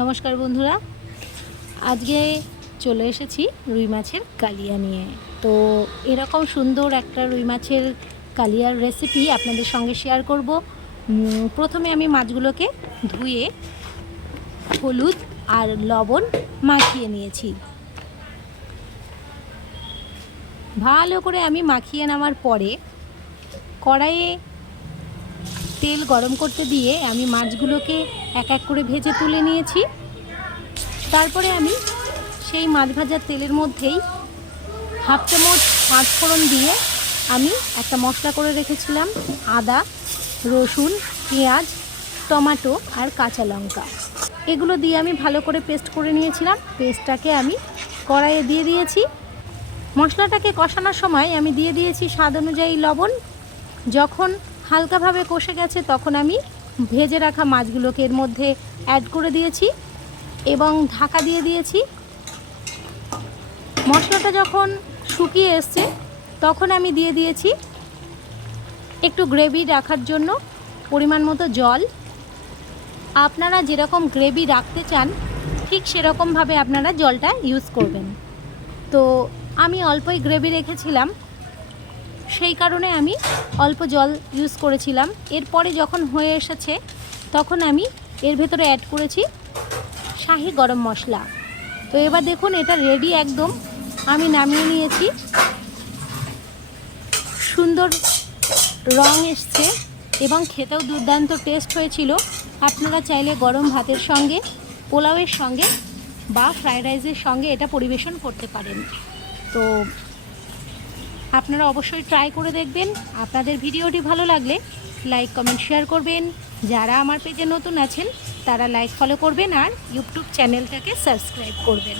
নমস্কার বন্ধুরা, আজকে চলে এসেছি রুই মাছের কালিয়া নিয়ে। তো এরকম সুন্দর একটা রুই মাছের কালিয়ার রেসিপি আপনাদের সঙ্গে শেয়ার করব। প্রথমে আমি মাছগুলোকে ধুয়ে হলুদ আর লবণ মাখিয়ে নিয়েছি। ভালো করে আমি মাখিয়ে নেওয়ার পরে কড়াইয়ে তেল গরম করতে দিয়ে আমি মাছগুলোকে এক এক করে ভেজে তুলে নিয়েছি। তারপরে আমি সেই মাছ ভাজার তেলের মধ্যেই হাফ চামচ পাঁচফোড়ন দিয়ে আমি একটা মশলা করে রেখেছিলাম। আদা, রসুন, পেঁয়াজ, টমেটো আর কাঁচা লঙ্কা, এগুলো দিয়ে আমি ভালো করে পেস্ট করে নিয়েছিলাম। পেস্টটাকে আমি কড়াইয়ে দিয়ে দিয়েছি। মশলাটাকে কষানোর সময় আমি দিয়ে দিয়েছি স্বাদ অনুযায়ী লবণ। যখন হালকাভাবে কষে গেছে তখন আমি ভেজে রাখা মাছগুলোকে এর মধ্যে অ্যাড করে দিয়েছি এবং ঢাকা দিয়ে দিয়েছি। মশলাটা যখন শুকিয়ে এসছে তখন আমি দিয়ে দিয়েছি একটু গ্রেভি রাখার জন্য পরিমাণ মতো জল। আপনারা যেরকম গ্রেভি রাখতে চান ঠিক সেরকমভাবে আপনারা জলটা ইউজ করবেন। তো আমি অল্পই গ্রেভি রেখেছিলাম, সেই কারণে আমি অল্প জল ইউজ করেছিলাম। এরপরে যখন হয়ে এসেছে তখন আমি এর ভেতরে অ্যাড করেছি শাহি গরম মশলা। তো এবার দেখুন এটা রেডি একদম। আমি নামিয়ে নিয়েছি। সুন্দর রং এসছে এবং খেতেও দুর্দান্ত টেস্ট হয়েছিল। আপনারা চাইলে গরম ভাতের সঙ্গে, পোলাওয়ের সঙ্গে বা ফ্রায়েড রাইসের সঙ্গে এটা পরিবেশন করতে পারেন। তো আপনারা অবশ্যই ট্রাই করে দেখবেন। আপনাদের ভিডিওটি ভালো লাগলে লাইক, কমেন্ট, শেয়ার করবেন। যারা আমার পেজে নতুন আছেন তারা লাইক, ফলো করবেন আর ইউটিউব চ্যানেলটাকে সাবস্ক্রাইব করবেন।